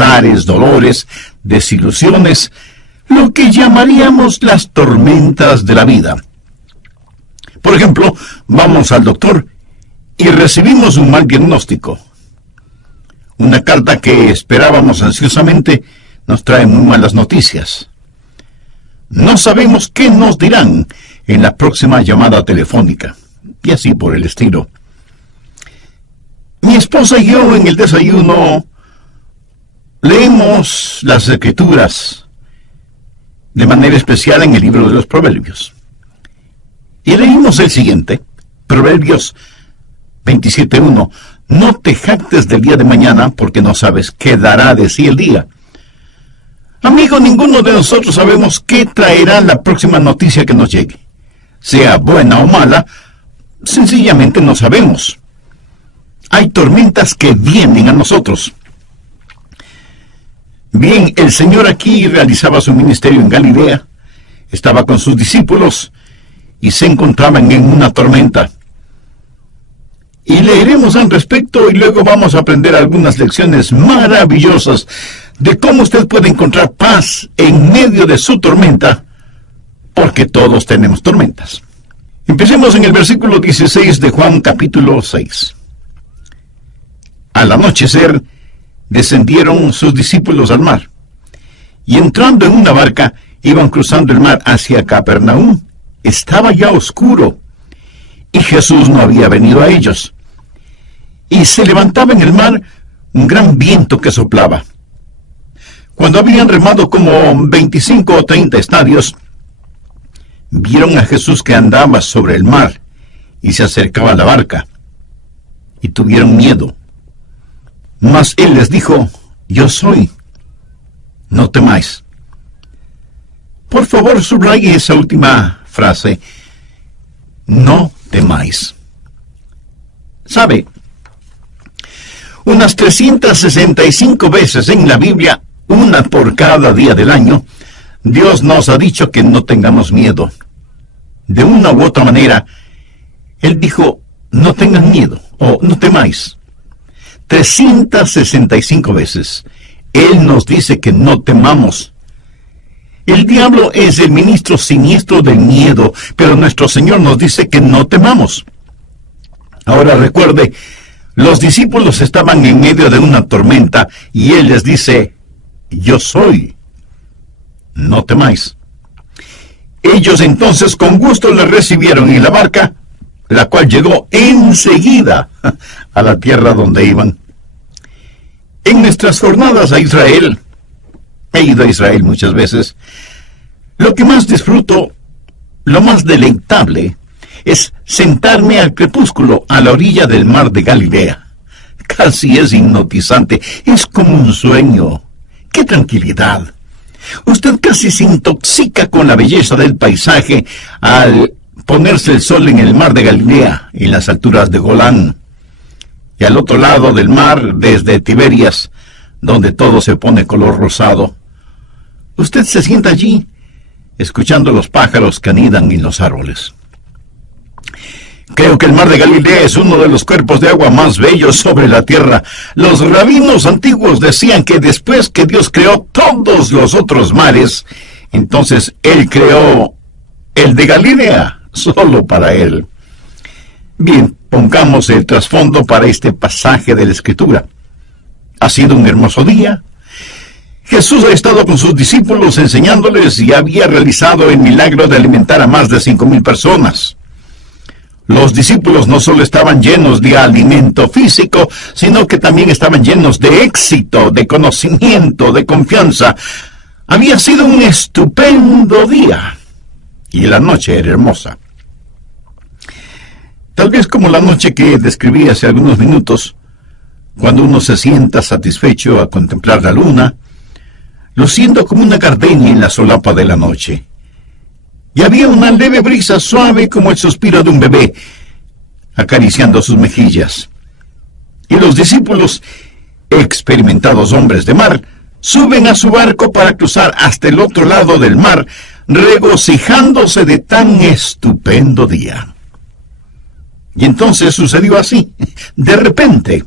pesares, dolores, desilusiones, lo que llamaríamos las tormentas de la vida. Por ejemplo, vamos al doctor y recibimos un mal diagnóstico. Una carta que esperábamos ansiosamente nos trae muy malas noticias. No sabemos qué nos dirán en la próxima llamada telefónica, y así por el estilo. Mi esposa y yo en el desayuno leemos las Escrituras, de manera especial en el libro de los Proverbios. Y leímos el siguiente, Proverbios 27:1. No te jactes del día de mañana, porque no sabes qué dará de sí el día. Amigo, ninguno de nosotros sabemos qué traerá la próxima noticia que nos llegue. Sea buena o mala, sencillamente no sabemos. Hay tormentas que vienen a nosotros. Bien, el Señor aquí realizaba su ministerio en Galilea, estaba con sus discípulos y se encontraban en una tormenta. Y leeremos al respecto y luego vamos a aprender algunas lecciones maravillosas de cómo usted puede encontrar paz en medio de su tormenta, porque todos tenemos tormentas. Empecemos en el versículo 16 de Juan capítulo 6. Al anochecer, descendieron sus discípulos al mar, y entrando en una barca, iban cruzando el mar hacia Capernaum. Estaba ya oscuro, y Jesús no había venido a ellos. Y se levantaba en el mar un gran viento que soplaba. Cuando habían remado como 25 o 30 estadios, vieron a Jesús que andaba sobre el mar, y se acercaba a la barca, y tuvieron miedo. Mas él les dijo: yo soy, no temáis. Por favor, subraye esa última frase, no temáis. ¿Sabe? Unas 365 veces en la Biblia, una por cada día del año, Dios nos ha dicho que no tengamos miedo. De una u otra manera, Él dijo, no tengan miedo, o no temáis. 365 veces. Él nos dice que no temamos. El diablo es el ministro siniestro del miedo, pero nuestro Señor nos dice que no temamos. Ahora recuerde, los discípulos estaban en medio de una tormenta y Él les dice, yo soy, no temáis. Ellos entonces con gusto le recibieron en la barca, la cual llegó enseguida a la tierra donde iban. En nuestras jornadas a Israel, he ido a Israel muchas veces, lo que más disfruto, lo más deleitable, es sentarme al crepúsculo a la orilla del mar de Galilea. Casi es hipnotizante, es como un sueño. ¡Qué tranquilidad! Usted casi se intoxica con la belleza del paisaje al ponerse el sol en el mar de Galilea, en las alturas de Golán. Y al otro lado del mar, desde Tiberias, donde todo se pone color rosado, usted se sienta allí, escuchando los pájaros que anidan en los árboles. Creo que el mar de Galilea es uno de los cuerpos de agua más bellos sobre la tierra. Los rabinos antiguos decían que después que Dios creó todos los otros mares, entonces Él creó el de Galilea, solo para Él. Bien, pongamos el trasfondo para este pasaje de la Escritura. Ha sido un hermoso día. Jesús ha estado con sus discípulos enseñándoles y había realizado el milagro de alimentar a más de 5,000 personas. Los discípulos no solo estaban llenos de alimento físico, sino que también estaban llenos de éxito, de conocimiento, de confianza. Había sido un estupendo día, y la noche era hermosa. Tal vez como la noche que describí hace algunos minutos, cuando uno se sienta satisfecho a contemplar la luna, luciendo como una gardenia en la solapa de la noche. Y había una leve brisa suave como el suspiro de un bebé, acariciando sus mejillas. Y los discípulos, experimentados hombres de mar, suben a su barco para cruzar hasta el otro lado del mar, regocijándose de tan estupendo día. Y entonces sucedió así. De repente,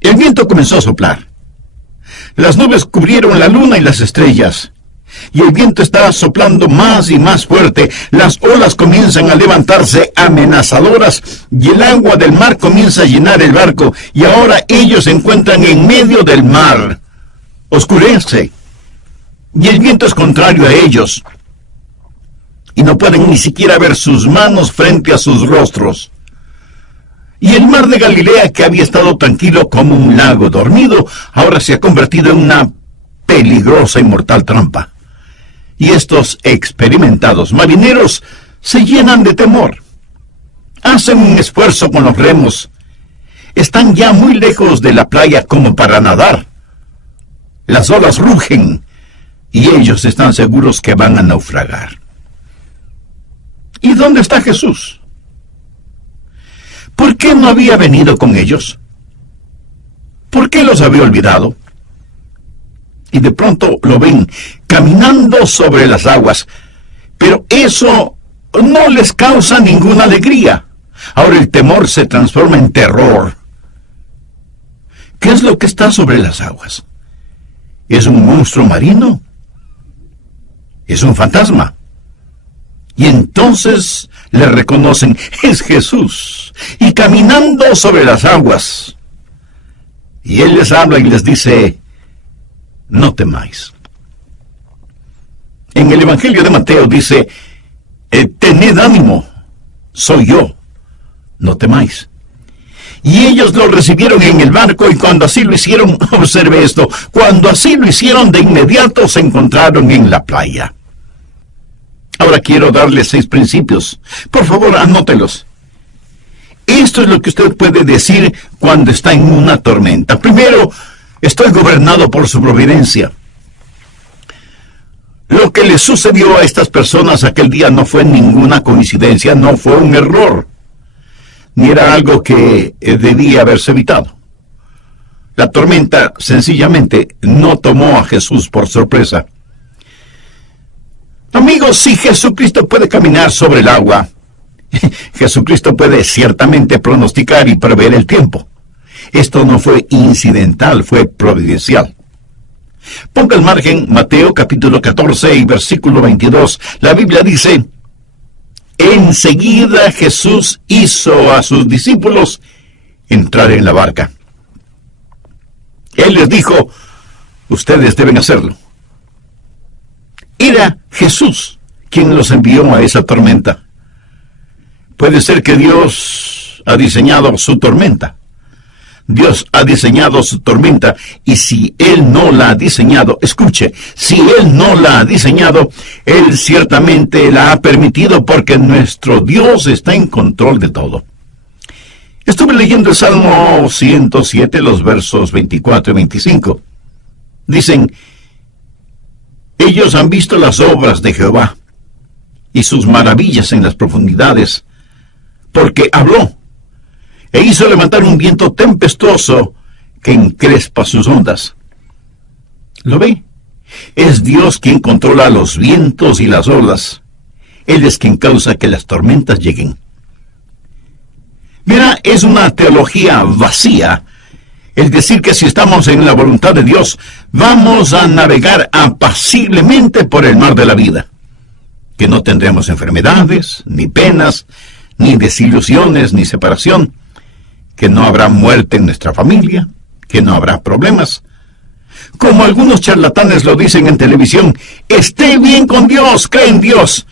el viento comenzó a soplar. Las nubes cubrieron la luna y las estrellas, y el viento está soplando más y más fuerte. Las olas comienzan a levantarse amenazadoras, y el agua del mar comienza a llenar el barco, y ahora ellos se encuentran en medio del mar. Oscurece, y el viento es contrario a ellos, y no pueden ni siquiera ver sus manos frente a sus rostros. Y el mar de Galilea, que había estado tranquilo como un lago dormido, ahora se ha convertido en una peligrosa y mortal trampa. Y estos experimentados marineros se llenan de temor. Hacen un esfuerzo con los remos. Están ya muy lejos de la playa como para nadar. Las olas rugen y ellos están seguros que van a naufragar. ¿Y dónde está Jesús? ¿Por qué no había venido con ellos? ¿Por qué los había olvidado? Y de pronto lo ven caminando sobre las aguas, pero eso no les causa ninguna alegría. Ahora el temor se transforma en terror. ¿Qué es lo que está sobre las aguas? ¿Es un monstruo marino? ¿Es un fantasma? Y entonces le reconocen, es Jesús, y caminando sobre las aguas. Y Él les habla y les dice, no temáis. En el Evangelio de Mateo dice, tened ánimo, soy yo, no temáis. Y ellos lo recibieron en el barco, y cuando así lo hicieron, observe esto, cuando así lo hicieron, de inmediato se encontraron en la playa. Ahora quiero darle 6 principios. Por favor, anótelos. Esto es lo que usted puede decir cuando está en una tormenta. Primero, estoy gobernado por su providencia. Lo que le sucedió a estas personas aquel día no fue ninguna coincidencia, no fue un error, ni era algo que debía haberse evitado. La tormenta sencillamente no tomó a Jesús por sorpresa. Amigos, si Jesucristo puede caminar sobre el agua, Jesucristo puede ciertamente pronosticar y prever el tiempo. Esto no fue incidental, fue providencial. Ponga al margen Mateo capítulo 14 y versículo 22. La Biblia dice, enseguida Jesús hizo a sus discípulos entrar en la barca. Él les dijo, ustedes deben hacerlo. Era Jesús quien los envió a esa tormenta. Puede ser que Dios ha diseñado su tormenta. Dios ha diseñado su tormenta, y si Él no la ha diseñado, escuche, si Él no la ha diseñado, Él ciertamente la ha permitido, porque nuestro Dios está en control de todo. Estuve leyendo el Salmo 107, los versos 24 y 25. Dicen, ellos han visto las obras de Jehová y sus maravillas en las profundidades, porque habló e hizo levantar un viento tempestuoso que encrespa sus ondas. ¿Lo ve? Es Dios quien controla los vientos y las olas. Él es quien causa que las tormentas lleguen. Mira, es una teología vacía el decir que si estamos en la voluntad de Dios, vamos a navegar apaciblemente por el mar de la vida, que no tendremos enfermedades, ni penas, ni desilusiones, ni separación, que no habrá muerte en nuestra familia, que no habrá problemas. Como algunos charlatanes lo dicen en televisión, esté bien con Dios, cree en Dios,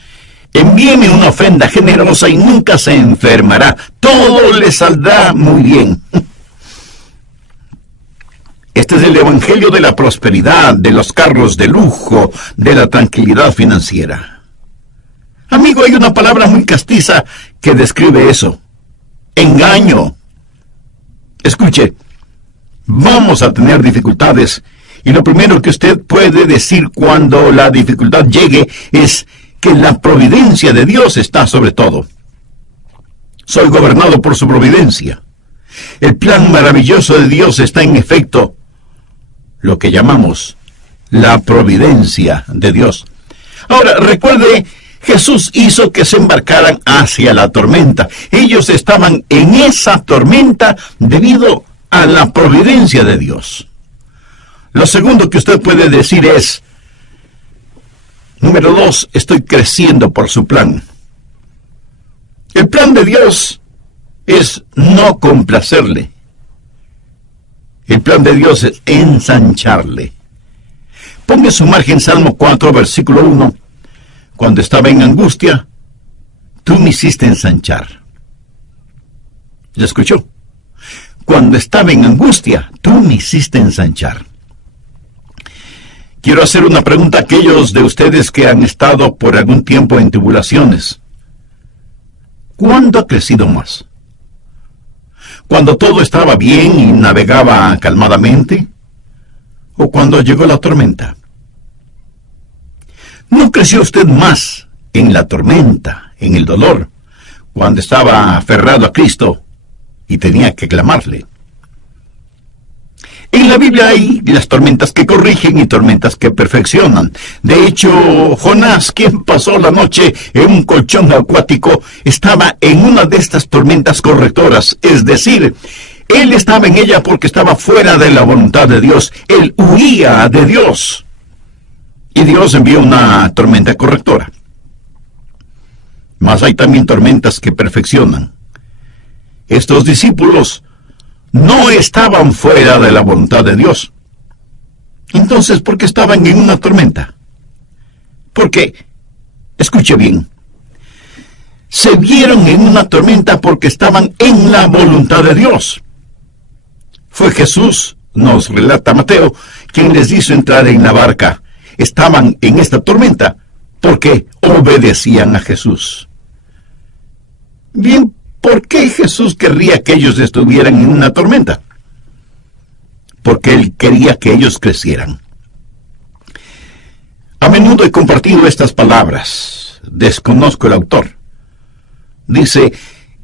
envíeme una ofrenda generosa y nunca se enfermará, todo le saldrá muy bien. Este es el evangelio de la prosperidad, de los carros de lujo, de la tranquilidad financiera. Amigo, hay una palabra muy castiza que describe eso: engaño. Escuche, vamos a tener dificultades, y lo primero que usted puede decir cuando la dificultad llegue es que la providencia de Dios está sobre todo. Soy gobernado por su providencia. El plan maravilloso de Dios está en efecto, lo que llamamos la providencia de Dios. Ahora, recuerde, Jesús hizo que se embarcaran hacia la tormenta. Ellos estaban en esa tormenta debido a la providencia de Dios. Lo segundo que usted puede decir es, número 2, estoy creciendo por su plan. El plan de Dios es no complacerle. El plan de Dios es ensancharle. Ponga su margen Salmo 4, versículo 1. Cuando estaba en angustia, tú me hiciste ensanchar. ¿Ya escuchó? Cuando estaba en angustia, tú me hiciste ensanchar. Quiero hacer una pregunta a aquellos de ustedes que han estado por algún tiempo en tribulaciones. ¿Cuándo ha crecido más? ¿Cuando todo estaba bien y navegaba calmadamente? ¿O cuando llegó la tormenta? ¿No creció usted más en la tormenta, en el dolor, cuando estaba aferrado a Cristo y tenía que clamarle? En la Biblia hay las tormentas que corrigen y tormentas que perfeccionan. De hecho, Jonás, quien pasó la noche en un colchón acuático, estaba en una de estas tormentas correctoras. Es decir, él estaba en ella porque estaba fuera de la voluntad de Dios. Él huía de Dios. Y Dios envió una tormenta correctora. Mas hay también tormentas que perfeccionan. Estos discípulos no estaban fuera de la voluntad de Dios. Entonces, ¿por qué estaban en una tormenta? Porque, escuche bien, se vieron en una tormenta porque estaban en la voluntad de Dios. Fue Jesús, nos relata Mateo, quien les hizo entrar en la barca. Estaban en esta tormenta porque obedecían a Jesús. Bien, ¿por qué Jesús querría que ellos estuvieran en una tormenta? Porque Él quería que ellos crecieran. A menudo he compartido estas palabras. Desconozco el autor. Dice,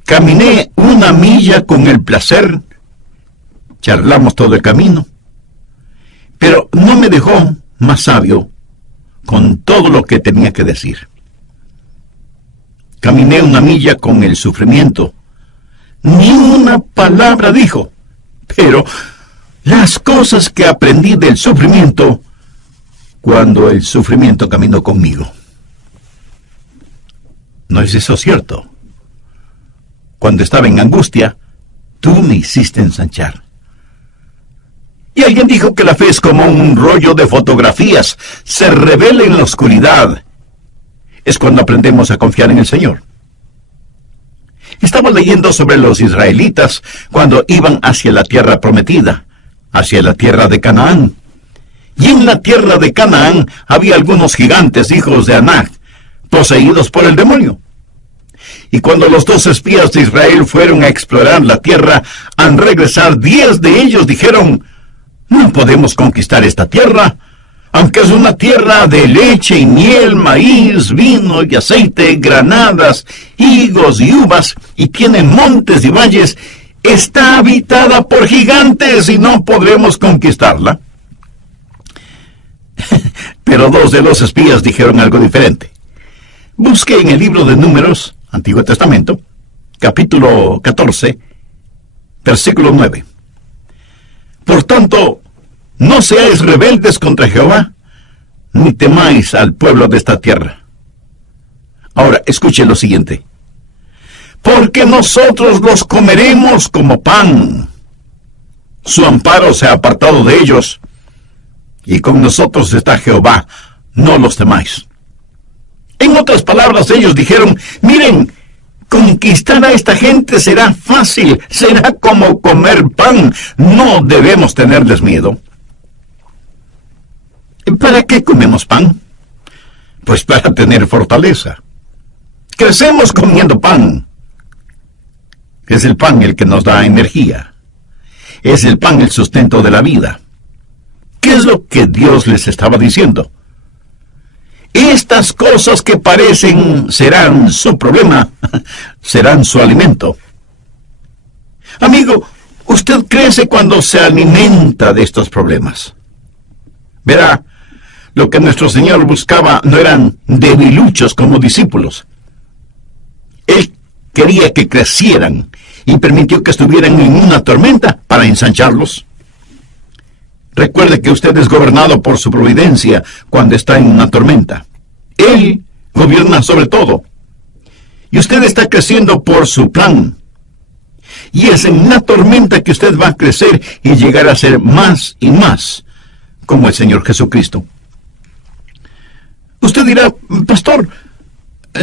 caminé 1 milla con el placer, charlamos todo el camino, pero no me dejó más sabio con todo lo que tenía que decir. Caminé 1 milla con el sufrimiento. Ni una palabra dijo, pero las cosas que aprendí del sufrimiento cuando el sufrimiento caminó conmigo. ¿No es eso cierto? Cuando estaba en angustia, tú me hiciste ensanchar. Y alguien dijo que la fe es como un rollo de fotografías, se revela en la oscuridad. Es cuando aprendemos a confiar en el Señor. Estaba leyendo sobre los israelitas cuando iban hacia la tierra prometida, hacia la tierra de Canaán. Y en la tierra de Canaán había algunos gigantes, hijos de Anac, poseídos por el demonio. Y cuando los 2 espías de Israel fueron a explorar la tierra, al regresar 10 de ellos dijeron, no podemos conquistar esta tierra, aunque es una tierra de leche y miel, maíz, vino y aceite, granadas, higos y uvas, y tiene montes y valles, está habitada por gigantes y no podremos conquistarla. Pero 2 de los espías dijeron algo diferente. Busque en el libro de Números, Antiguo Testamento, capítulo 14, versículo 9. Por tanto, no seáis rebeldes contra Jehová, ni temáis al pueblo de esta tierra. Ahora, escuchen lo siguiente. Porque nosotros los comeremos como pan. Su amparo se ha apartado de ellos, y con nosotros está Jehová, no los temáis. En otras palabras, ellos dijeron, miren, conquistar a esta gente será fácil, será como comer pan, no debemos tenerles miedo. ¿Para qué comemos pan? Pues para tener fortaleza. Crecemos comiendo pan. Es el pan el que nos da energía. Es el pan el sustento de la vida. ¿Qué es lo que Dios les estaba diciendo? Estas cosas que parecen serán su problema, serán su alimento. Amigo, usted crece cuando se alimenta de estos problemas. Verá, lo que nuestro Señor buscaba no eran debiluchos como discípulos. Él quería que crecieran y permitió que estuvieran en una tormenta para ensancharlos. Recuerde que usted es gobernado por su providencia cuando está en una tormenta. Él gobierna sobre todo. Y usted está creciendo por su plan. Y es en una tormenta que usted va a crecer y llegar a ser más y más como el Señor Jesucristo. Usted dirá, pastor,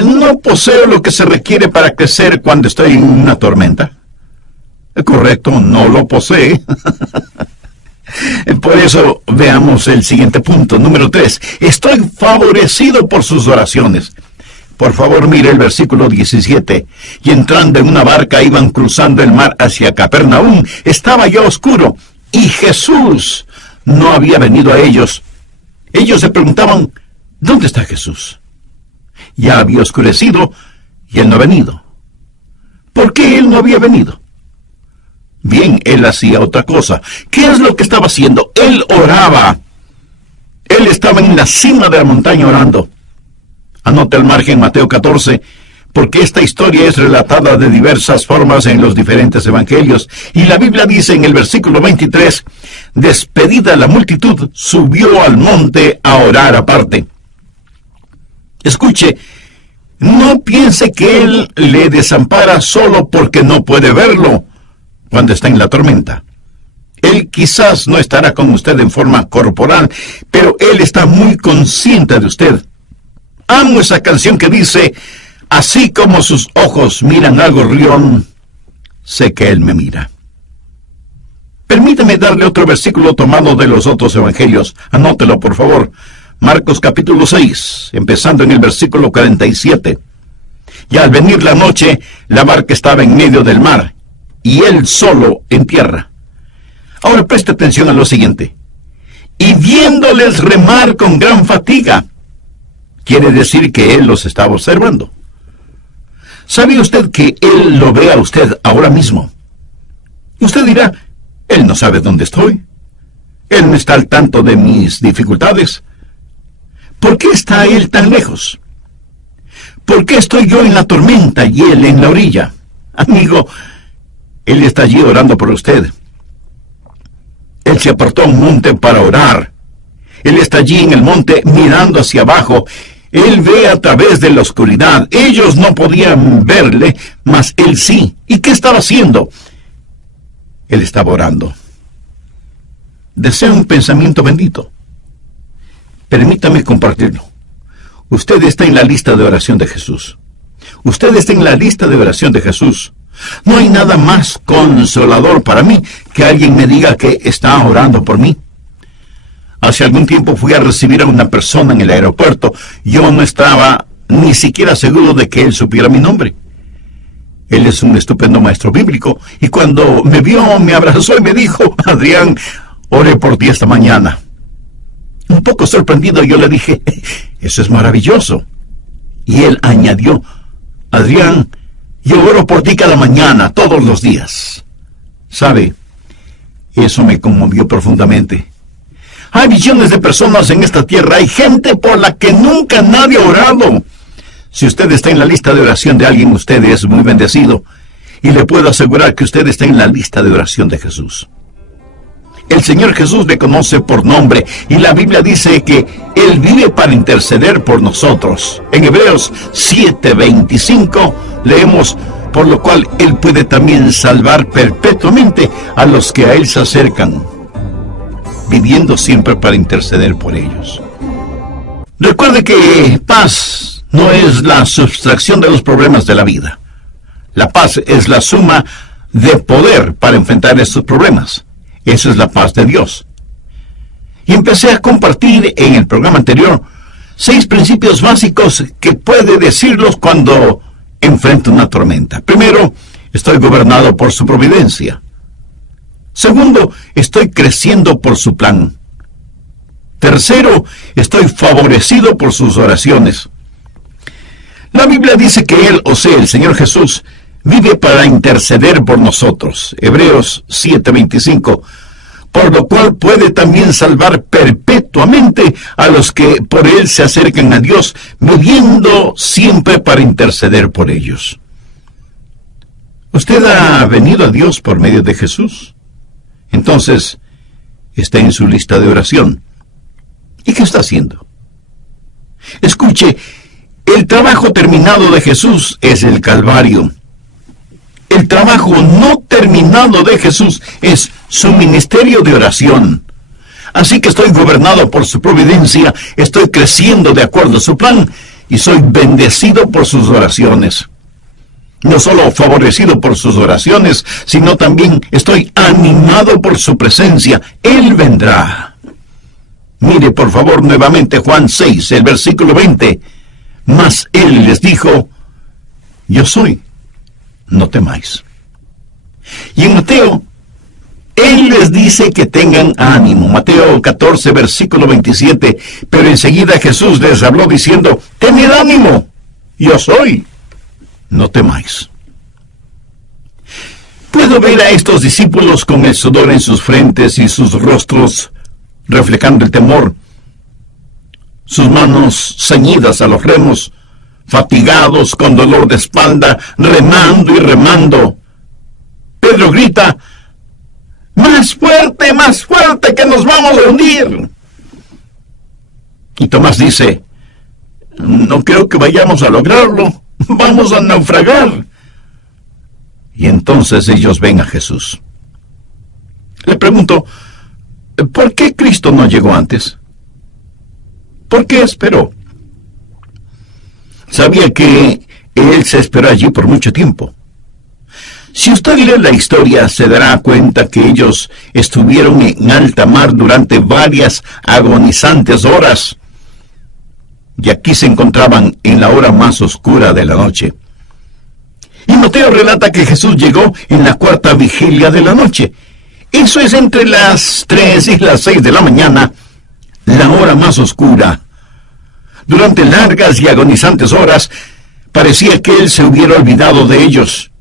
¿no poseo lo que se requiere para crecer cuando estoy en una tormenta? Correcto, no lo posee. Por eso veamos el siguiente punto, número 3. Estoy favorecido por sus oraciones. Por favor, mire el versículo 17. Y entrando en una barca iban cruzando el mar hacia Capernaum. Estaba ya oscuro y Jesús no había venido a ellos. Ellos se preguntaban, ¿dónde está Jesús? Ya había oscurecido y él no ha venido. ¿Por qué él no había venido? Bien, él hacía otra cosa. ¿Qué es lo que estaba haciendo? Él oraba. Él estaba en la cima de la montaña orando. Anote al margen Mateo 14, porque esta historia es relatada de diversas formas en los diferentes evangelios. Y la Biblia dice en el versículo 23, despedida la multitud, subió al monte a orar aparte. Escuche, no piense que él le desampara solo porque no puede verlo cuando está en la tormenta. Él quizás no estará con usted en forma corporal, pero él está muy consciente de usted. Amo esa canción que dice, así como sus ojos miran al gorrión, sé que él me mira. Permítame darle otro versículo tomado de los otros evangelios. Anótelo, por favor. Marcos capítulo 6, empezando en el versículo 47. Y al venir la noche, la barca estaba en medio del mar, y él solo en tierra. Ahora preste atención a lo siguiente. Y viéndoles remar con gran fatiga, quiere decir que él los estaba observando. ¿Sabe usted que él lo ve a usted ahora mismo? Usted dirá, él no sabe dónde estoy. Él no está al tanto de mis dificultades. ¿Por qué está él tan lejos? ¿Por qué estoy yo en la tormenta y él en la orilla? Amigo, él está allí orando por usted. Él se apartó a un monte para orar. Él está allí en el monte mirando hacia abajo. Él ve a través de la oscuridad. Ellos no podían verle, mas él sí. ¿Y qué estaba haciendo? Él estaba orando. Desea un pensamiento bendito. Permítame compartirlo. Usted está en la lista de oración de Jesús. Usted está en la lista de oración de Jesús. No hay nada más consolador para mí que alguien me diga que está orando por mí. Hace algún tiempo fui a recibir a una persona en el aeropuerto. Yo no estaba ni siquiera seguro de que él supiera mi nombre. Él es un estupendo maestro bíblico, y cuando me vio, me abrazó y me dijo, Adrián, oré por ti esta mañana. Un poco sorprendido, yo le dije, eso es maravilloso. Y él añadió, Adrián, yo oro por ti cada mañana, todos los días. ¿Sabe? Eso me conmovió profundamente. Hay millones de personas en esta tierra, hay gente por la que nunca nadie ha orado. Si usted está en la lista de oración de alguien, usted es muy bendecido. Y le puedo asegurar que usted está en la lista de oración de Jesús. El Señor Jesús le conoce por nombre, y la Biblia dice que Él vive para interceder por nosotros. En Hebreos 7:25 leemos, por lo cual Él puede también salvar perpetuamente a los que a Él se acercan, viviendo siempre para interceder por ellos. Recuerde que paz no es la sustracción de los problemas de la vida. La paz es la suma de poder para enfrentar estos problemas. Esa es la paz de Dios. Y empecé a compartir en el programa anterior 6 principios básicos que puede decirlos cuando enfrenta una tormenta. Primero, estoy gobernado por su providencia. Segundo, estoy creciendo por su plan. Tercero, estoy favorecido por sus oraciones. La Biblia dice que Él, o sea, el Señor Jesús, vive para interceder por nosotros. Hebreos 7:25. Por lo cual puede también salvar perpetuamente a los que por Él se acercan a Dios, viviendo siempre para interceder por ellos. ¿Usted ha venido a Dios por medio de Jesús? Entonces, está en su lista de oración. ¿Y qué está haciendo? Escuche, el trabajo terminado de Jesús es el Calvario. El trabajo no terminado de Jesús es su ministerio de oración. Así que estoy gobernado por su providencia, estoy creciendo de acuerdo a su plan y soy bendecido por sus oraciones. No solo favorecido por sus oraciones, sino también estoy animado por su presencia. Él vendrá. Mire por favor nuevamente Juan 6, el versículo 20. Mas Él les dijo, yo soy, no temáis. Y en Mateo, Él les dice que tengan ánimo. Mateo 14, versículo 27. Pero enseguida Jesús les habló diciendo, tened ánimo, yo soy, no temáis. Puedo ver a estos discípulos con el sudor en sus frentes y sus rostros reflejando el temor, sus manos ceñidas a los remos, fatigados con dolor de espalda, remando y remando. Pedro grita, más fuerte, que nos vamos a hundir. Y Tomás dice, no creo que vayamos a lograrlo, vamos a naufragar. Y entonces ellos ven a Jesús. Le pregunto, ¿por qué Cristo no llegó antes? ¿Por qué esperó? Sabía que Él se esperó allí por mucho tiempo. Si usted lee la historia, se dará cuenta que ellos estuvieron en alta mar durante varias agonizantes horas. Y aquí se encontraban en la hora más oscura de la noche. Y Mateo relata que Jesús llegó en la cuarta vigilia de la noche. Eso es entre las 3 y las 6 de la mañana, la hora más oscura. Durante largas y agonizantes horas, parecía que Él se hubiera olvidado de ellos.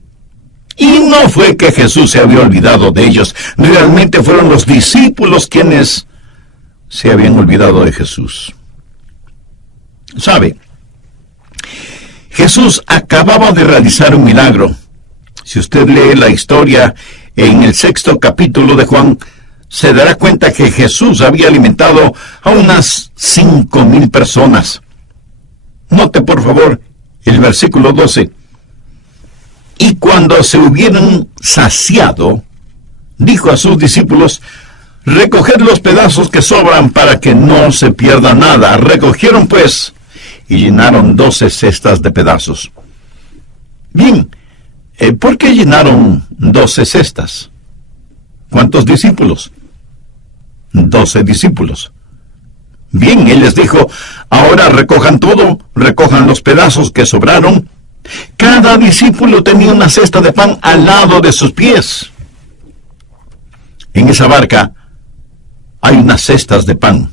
Y no fue que Jesús se había olvidado de ellos, realmente fueron los discípulos quienes se habían olvidado de Jesús. ¿Sabe? Jesús acababa de realizar un milagro. Si usted lee la historia en el 6º capítulo de Juan, se dará cuenta que Jesús había alimentado a unas 5,000 personas. Note por favor el versículo 12. Y cuando se hubieran saciado, dijo a sus discípulos, recoged los pedazos que sobran para que no se pierda nada. Recogieron pues y llenaron 12 cestas de pedazos. Bien, ¿por qué llenaron 12 cestas? ¿Cuántos discípulos? 12 discípulos. Bien, Él les dijo, ahora recojan todo, recojan los pedazos que sobraron. Cada discípulo tenía una cesta de pan al lado de sus pies. En esa barca hay unas cestas de pan.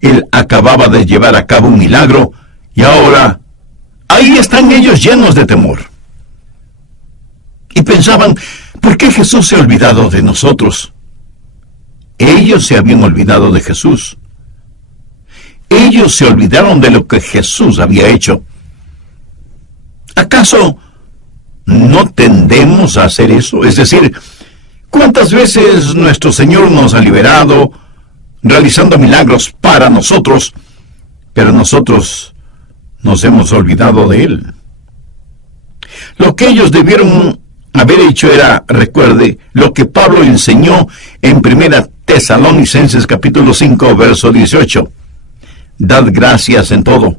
Él acababa de llevar a cabo un milagro y ahora ahí están ellos llenos de temor. Y pensaban, ¿por qué Jesús se ha olvidado de nosotros? Ellos se habían olvidado de Jesús. Ellos se olvidaron de lo que Jesús había hecho. ¿Acaso no tendemos a hacer eso? Es decir, ¿cuántas veces nuestro Señor nos ha liberado, realizando milagros para nosotros, pero nosotros nos hemos olvidado de Él? Lo que ellos debieron haber hecho era, recuerde, lo que Pablo enseñó en 1 Tesalonicenses capítulo 5, verso 18. Dad gracias en todo,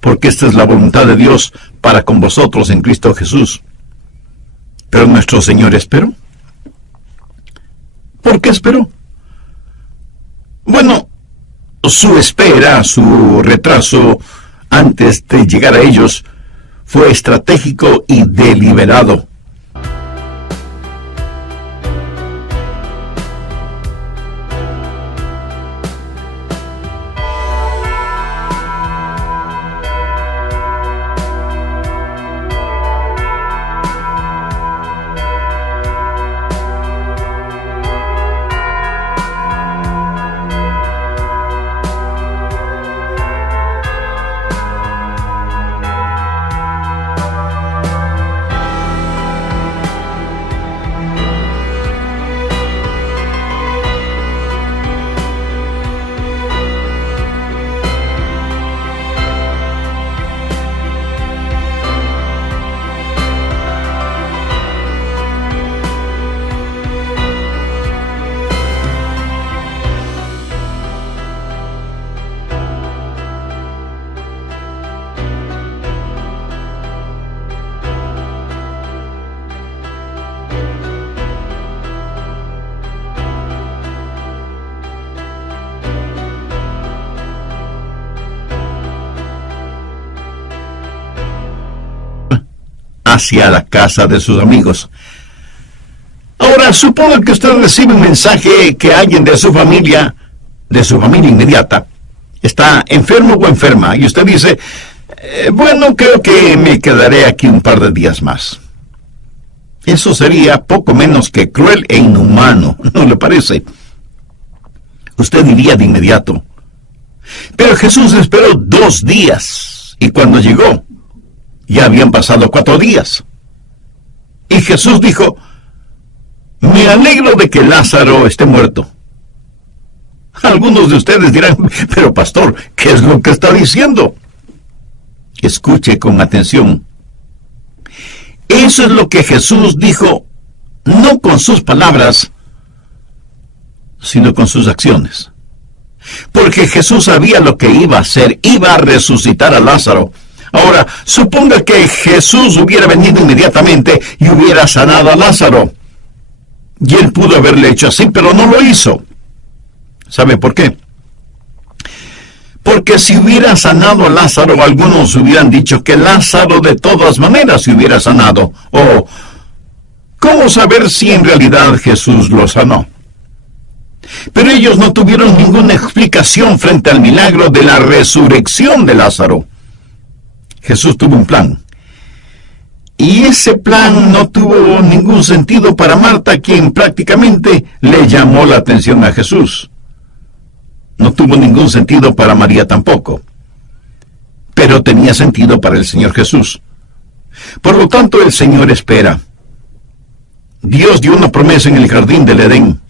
porque esta es la voluntad de Dios para con vosotros en Cristo Jesús. Pero nuestro Señor esperó. ¿Por qué esperó? Bueno, su espera, su retraso antes de llegar a ellos fue estratégico y deliberado. hacia la casa de sus amigos. Ahora, suponga que usted recibe un mensaje que alguien de su familia inmediata, está enfermo o enferma, y usted dice, bueno, creo que me quedaré aquí un par de días más. Eso sería poco menos que cruel e inhumano, ¿no le parece? Usted diría de inmediato. Pero Jesús esperó 2 días, y cuando llegó, ya habían pasado 4 días. Y Jesús dijo, me alegro de que Lázaro esté muerto. Algunos de ustedes dirán, pero pastor, ¿qué es lo que está diciendo? Escuche con atención. Eso es lo que Jesús dijo, no con sus palabras, sino con sus acciones. Porque Jesús sabía lo que iba a hacer, iba a resucitar a Lázaro. Ahora, suponga que Jesús hubiera venido inmediatamente y hubiera sanado a Lázaro. Y él pudo haberle hecho así, pero no lo hizo. ¿Sabe por qué? Porque si hubiera sanado a Lázaro, algunos hubieran dicho que Lázaro de todas maneras se hubiera sanado. O, ¿cómo saber si en realidad Jesús lo sanó? Pero ellos no tuvieron ninguna explicación frente al milagro de la resurrección de Lázaro. Jesús tuvo un plan. Y ese plan no tuvo ningún sentido para Marta, quien prácticamente le llamó la atención a Jesús. No tuvo ningún sentido para María tampoco. Pero tenía sentido para el Señor Jesús. Por lo tanto, el Señor espera. Dios dio una promesa en el jardín del Edén,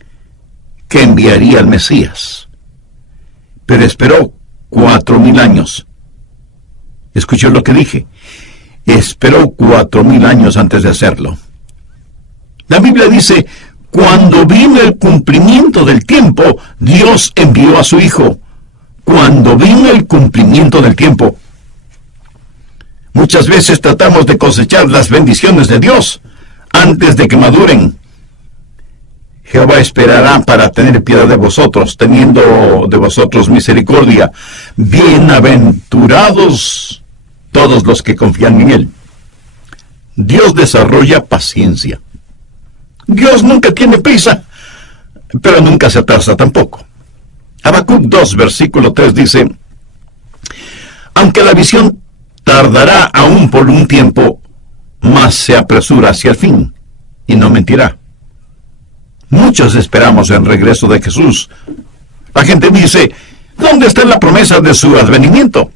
que enviaría al Mesías. Pero esperó 4,000 años. ¿Escuchó lo que dije? Esperó 4,000 años antes de hacerlo. La Biblia dice, cuando vino el cumplimiento del tiempo, Dios envió a su Hijo. Cuando vino el cumplimiento del tiempo. Muchas veces tratamos de cosechar las bendiciones de Dios antes de que maduren. Jehová esperará para tener piedad de vosotros, teniendo de vosotros misericordia. Bienaventurados todos los que confían en Él. Dios desarrolla paciencia. Dios nunca tiene prisa, pero nunca se atrasa tampoco. Habacuc 2, versículo 3 dice, aunque la visión tardará aún por un tiempo, mas se apresura hacia el fin, y no mentirá. Muchos esperamos el regreso de Jesús. La gente dice, ¿dónde está la promesa de su advenimiento?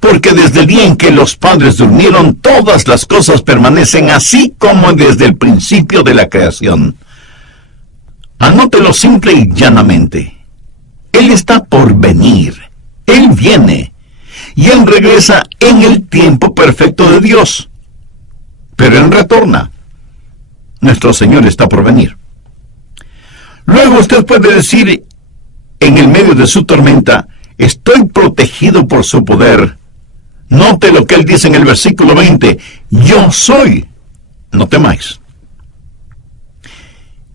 Porque desde el día en que los padres durmieron, todas las cosas permanecen así como desde el principio de la creación. Anótelo simple y llanamente. Él está por venir. Él viene. Y Él regresa en el tiempo perfecto de Dios. Pero Él retorna. Nuestro Señor está por venir. Luego usted puede decir, en el medio de su tormenta, estoy protegido por su poder. Note lo que Él dice en el versículo 20, yo soy, no temáis.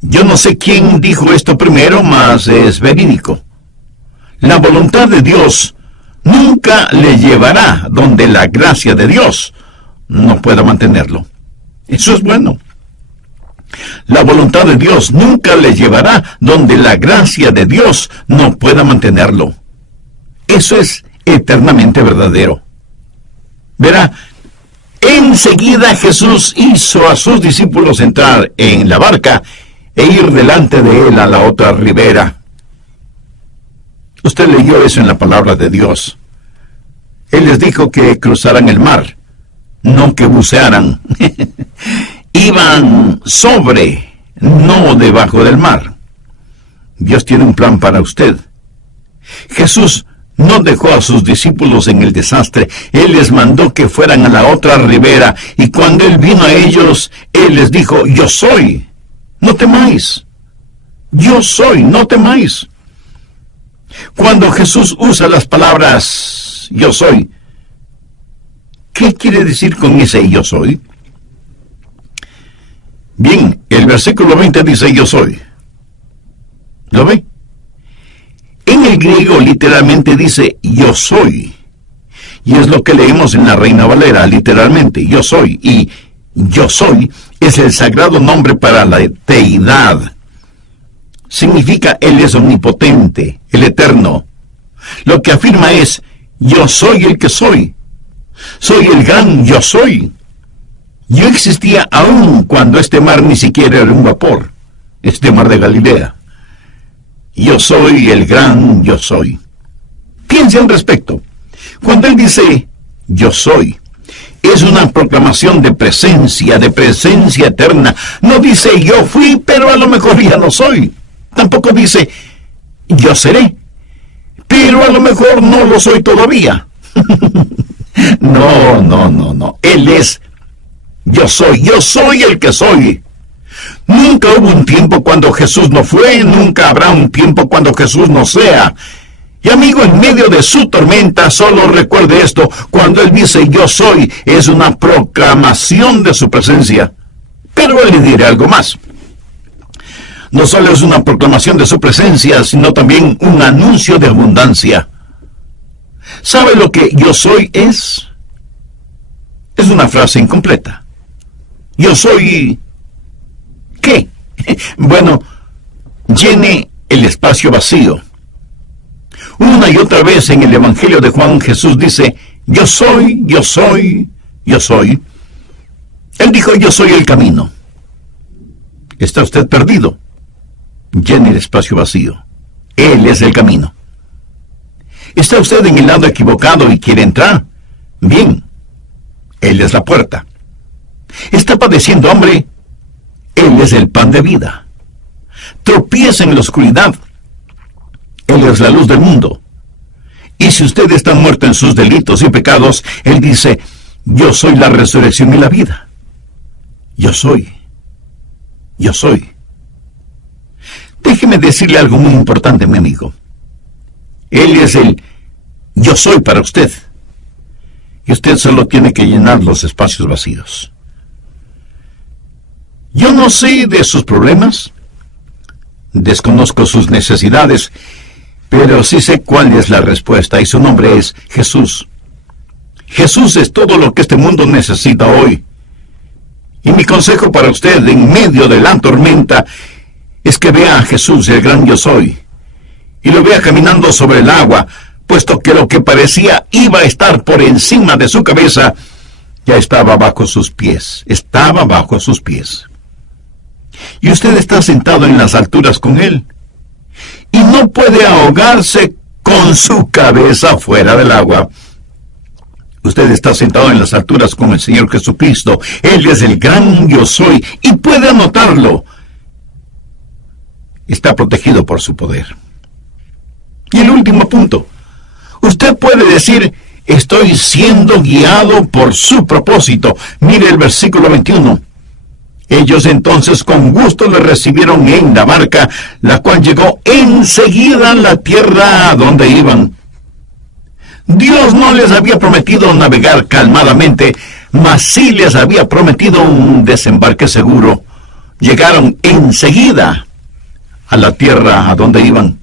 Yo no sé quién dijo esto primero, mas es verídico. La voluntad de Dios nunca le llevará donde la gracia de Dios no pueda mantenerlo. Eso es bueno. La voluntad de Dios nunca le llevará donde la gracia de Dios no pueda mantenerlo. Eso es eternamente verdadero. Verá, enseguida Jesús hizo a sus discípulos entrar en la barca e ir delante de Él a la otra ribera. Usted leyó eso en la palabra de Dios. Él les dijo que cruzaran el mar, no que bucearan. Iban sobre, no debajo del mar. Dios tiene un plan para usted. Jesús no dejó a sus discípulos en el desastre. Él les mandó que fueran a la otra ribera. Y cuando Él vino a ellos, Él les dijo, yo soy, no temáis. Yo soy, no temáis. Cuando Jesús usa las palabras, yo soy, ¿qué quiere decir con ese yo soy? Bien, el versículo 20 dice yo soy. ¿Lo ve? En el griego literalmente dice yo soy. Y es lo que leemos en la Reina Valera, literalmente, yo soy. Y Yo soy es el sagrado nombre para la deidad. Significa Él es omnipotente, el eterno. Lo que afirma es, yo soy el que soy. Soy el gran yo soy. Yo existía aún cuando este mar ni siquiera era un vapor, este mar de Galilea. Yo soy el gran yo soy. Piense al respecto. Cuando Él dice, yo soy, es una proclamación de presencia eterna. No dice, yo fui, pero a lo mejor ya no soy. Tampoco dice, yo seré, pero a lo mejor no lo soy todavía. No. Él es, yo soy el que soy. Nunca hubo un tiempo cuando Jesús no fue, nunca habrá un tiempo cuando Jesús no sea. Y amigo, en medio de su tormenta, solo recuerde esto, cuando Él dice yo soy, es una proclamación de su presencia. Pero Él le dirá algo más. No solo es una proclamación de su presencia, sino también un anuncio de abundancia. ¿Sabe lo que yo soy es? Es una frase incompleta. Yo soy... ¿qué? Bueno, llene el espacio vacío. Una y otra vez en el Evangelio de Juan, Jesús dice, yo soy, yo soy, yo soy. Él dijo, yo soy el camino. ¿Está usted perdido? Llene el espacio vacío. Él es el camino. ¿Está usted en el lado equivocado y quiere entrar? Bien. Él es la puerta. ¿Está padeciendo hambre? Él es el pan de vida. Tropieza en la oscuridad. Él es la luz del mundo. Y si usted está muerto en sus delitos y pecados, Él dice, yo soy la resurrección y la vida. Yo soy. Yo soy. Déjeme decirle algo muy importante, mi amigo. Él es el yo soy para usted. Y usted solo tiene que llenar los espacios vacíos. Yo no sé de sus problemas, desconozco sus necesidades, pero sí sé cuál es la respuesta, y su nombre es Jesús. Jesús es todo lo que este mundo necesita hoy. Y mi consejo para usted en medio de la tormenta es que vea a Jesús, el gran yo soy, y lo vea caminando sobre el agua, puesto que lo que parecía iba a estar por encima de su cabeza, ya estaba bajo sus pies, estaba bajo sus pies. Y usted está sentado en las alturas con Él, y no puede ahogarse con su cabeza fuera del agua. Usted está sentado en las alturas con el Señor Jesucristo. Él es el gran yo soy, y puede anotarlo. Está protegido por su poder. Y el último punto. Usted puede decir, estoy siendo guiado por su propósito. Mire el versículo 21. Ellos entonces con gusto le recibieron en la barca, la cual llegó enseguida a la tierra a donde iban. Dios no les había prometido navegar calmadamente, mas sí les había prometido un desembarque seguro. Llegaron enseguida a la tierra a donde iban.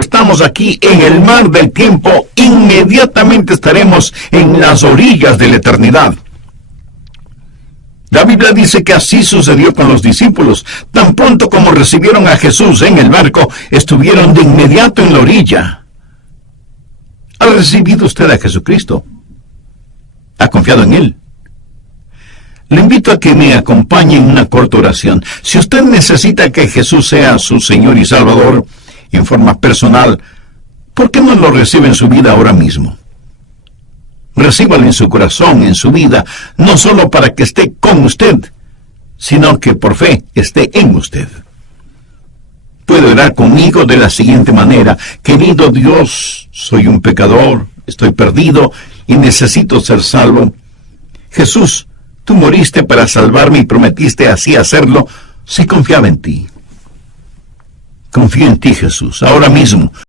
Estamos aquí en el mar del tiempo, inmediatamente estaremos en las orillas de la eternidad. La Biblia dice que así sucedió con los discípulos. Tan pronto como recibieron a Jesús en el barco, estuvieron de inmediato en la orilla. ¿Ha recibido usted a Jesucristo? ¿Ha confiado en Él? Le invito a que me acompañe en una corta oración. Si usted necesita que Jesús sea su Señor y Salvador en forma personal, ¿por qué no lo recibe en su vida ahora mismo? Recíbalo en su corazón, en su vida, no solo para que esté con usted, sino que por fe esté en usted. Puede orar conmigo de la siguiente manera: querido Dios, soy un pecador, estoy perdido y necesito ser salvo. Jesús, tú moriste para salvarme y prometiste así hacerlo si confiaba en ti. Confío en ti, Jesús, ahora mismo.